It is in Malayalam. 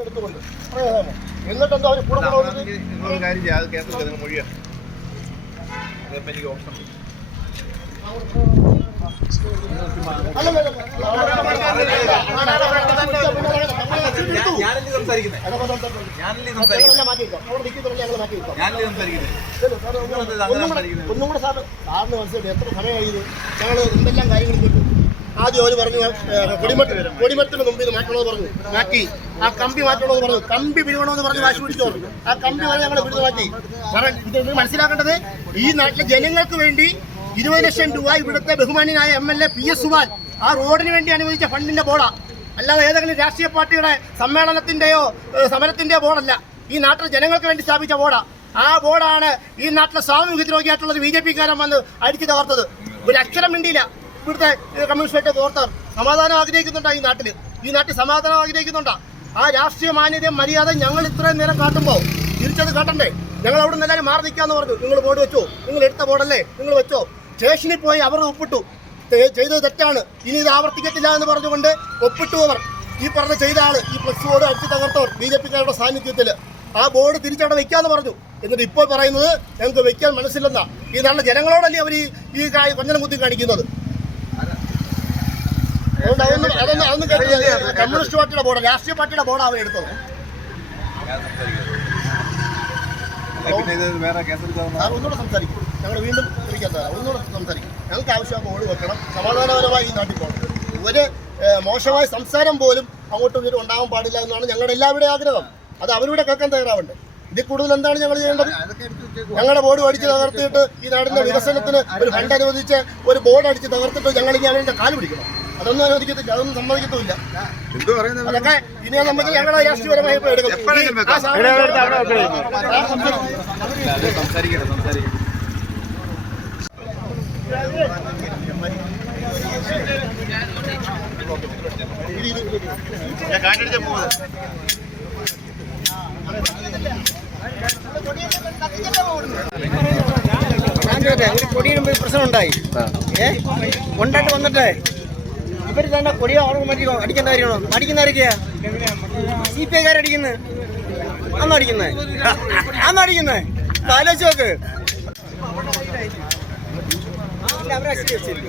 എടുത്തുകൊണ്ട്. അവർ കൂടെ അല്ലല്ല ഞാനല്ലേ സംസാരിക്കുന്നത്? ഞാനല്ലേ സംസാരിക്കുന്നത്? ഒന്നും കൂടെ സാറ് സാറിന് മനസ്സിലായി. എത്ര സമയമായി ഞങ്ങൾ എന്തെല്ലാം കാര്യങ്ങൾ കേട്ടു ആദ്യം അവർ പറഞ്ഞു കൊടിമട്ട് കൊടിമട്ടിന് മുമ്പ് ഇത് മാറ്റണമെന്ന് പറഞ്ഞു. മാറ്റി. ആ കമ്പി മാറ്റണമെന്ന് പറഞ്ഞു. കമ്പി പിഴുകണമെന്ന് പറഞ്ഞു വാശി പിടിച്ചോ? ആ കമ്പി വരെ ഞങ്ങൾ പിടിച്ചു മാറ്റി. കാരണം ഇത് മനസ്സിലാക്കേണ്ടത് ഈ നാട്ടിലെ ജനങ്ങൾക്ക് വേണ്ടി ഇരുപത് ലക്ഷം രൂപ ഇവിടുത്തെ ബഹുമാന്യനായ M L A P S Subhan ആ റോഡിന് വേണ്ടി അനുവദിച്ച ഫണ്ടിന്റെ ബോർഡാ. അല്ലാതെ ഏതെങ്കിലും രാഷ്ട്രീയ പാർട്ടിയുടെ സമ്മേളനത്തിന്റെയോ സമരത്തിന്റെയോ ബോർഡല്ല. ഈ നാട്ടിലെ ജനങ്ങൾക്ക് വേണ്ടി സ്ഥാപിച്ച ബോർഡാ. ആ ബോർഡാണ് ഈ നാട്ടിലെ സാമൂഹ്യ ദ്രോഹിയായിട്ടുള്ളത് ബി ജെ പിക്കാരൻ വന്ന് അടിച്ചു തകർത്തത്. ഒരു അക്ഷരം മിണ്ടിയില്ല. ഇവിടുത്തെ ഏഹ്, കമ്മ്യൂണിസ്റ്റ് തോർത്തവർ സമാധാനം ആഗ്രഹിക്കുന്നുണ്ടാ ഈ നാട്ടിൽ ഈ നാട്ടിൽ സമാധാനം ആഗ്രഹിക്കുന്നുണ്ടാ? ആ രാഷ്ട്രീയ മാന്യതയും മര്യാദ ഞങ്ങൾ ഇത്രയും നേരം കാട്ടുമ്പോൾ തിരിച്ചത് കാട്ടണ്ടേ? ഞങ്ങൾ അവിടെ നിന്ന് എല്ലാവരും മാറി നിൽക്കാന്ന് പറഞ്ഞു. നിങ്ങൾ ബോർഡ് വെച്ചോ? നിങ്ങൾ എടുത്ത ബോർഡല്ലേ? നിങ്ങൾ വെച്ചോ? സ്റ്റേഷനിൽ പോയി അവർ ഒപ്പിട്ടു. ചെയ്തത് തെറ്റാണ്. ഇനി ഇത് ആവർത്തിക്കത്തില്ല എന്ന് പറഞ്ഞുകൊണ്ട് ഒപ്പിട്ടു അവർ. ഈ പറഞ്ഞ ചെയ്ത ആൾ ഈ ഫ്ലക്സ് ബോർഡ് അടിച്ചു തകർത്തവർ ബി ജെ പിക്കാരുടെ സാന്നിധ്യത്തിൽ ആ ബോർഡ് തിരിച്ചവിടെ വെക്കാന്ന് പറഞ്ഞു. എന്നിട്ട് ഇപ്പോൾ പറയുന്നത് ഞങ്ങൾക്ക് വെക്കാൻ മനസ്സില്ലെന്നാ. ഈ നല്ല ജനങ്ങളോടല്ലേ അവർ ഈ കൊഞ്ഞനം കുത്തി കാണിക്കുന്നത്? അതുകൊണ്ട് അതൊന്നും അതൊന്നും അതൊന്നും കേട്ടില്ല. കമ്മ്യൂണിസ്റ്റ് പാർട്ടിയുടെ ബോർഡ് രാഷ്ട്രീയ പാർട്ടിയുടെ ബോർഡ് എടുത്തത്. ഒന്നുകൂടെ സംസാരിക്കും. ഞങ്ങൾ വീണ്ടും ഒന്നുകൂടെ സംസാരിക്കും. ഞങ്ങൾക്ക് ആവശ്യം ബോർഡ് വെക്കണം. സമാധാനപരമായി ഈ നാട്ടിൽ പോകണം. ഒരു മോശമായ സംസാരം പോലും അങ്ങോട്ടും ഇങ്ങോട്ടും ഉണ്ടാവാൻ പാടില്ല എന്നാണ് ഞങ്ങളുടെ എല്ലാവരുടെയും ആഗ്രഹം. അത് അവരുടെ കേൾക്കാൻ തയ്യാറാവണ്ടേ? ഇതിൽ കൂടുതൽ എന്താണ് ഞങ്ങൾ ചെയ്യേണ്ടത്? ഞങ്ങളുടെ ബോർഡ് അടിച്ച് തകർത്തിട്ട് ഈ നാടിന്റെ വികസനത്തിന് ഒരു ഫണ്ട് അനുവദിച്ച് ഒരു ബോർഡ് അടിച്ച് തകർത്തിട്ട് ഞങ്ങൾ ഇനി അവരുടെ കാൽ പിടിക്കണം. അതൊന്നും അനുവദിക്കത്തില്ല അതൊന്നും സമ്മതിക്കത്തുമില്ല. പറയുന്നത് അതൊക്കെ ഇനി നമുക്ക് ഞങ്ങളുടെ രാഷ്ട്രീയപരമായി ഞാൻ കാറ്റടിച്ച പോകുന്നത് ഞാൻ ചോദിച്ചേ ഒരു കൊടിയിടുമ്പോ പ്രശ്നം ഉണ്ടായി ഏ? ഉണ്ടായിട്ട് വന്നിട്ടേ. ഇവർ തന്നെ കൊടി അവർക്ക് മറ്റേ അടിക്കേണ്ട കാര്യമാണോ? അടിക്കുന്ന ആരൊക്കെയാ? സി പി ഐക്കാർ അടിക്കുന്നത് അന്ന് അടിക്കുന്നേ. അന്ന് അടിക്കുന്നേ. ആലോചിച്ച് നോക്ക് ഇല്ല, അവരെ അശ്വതി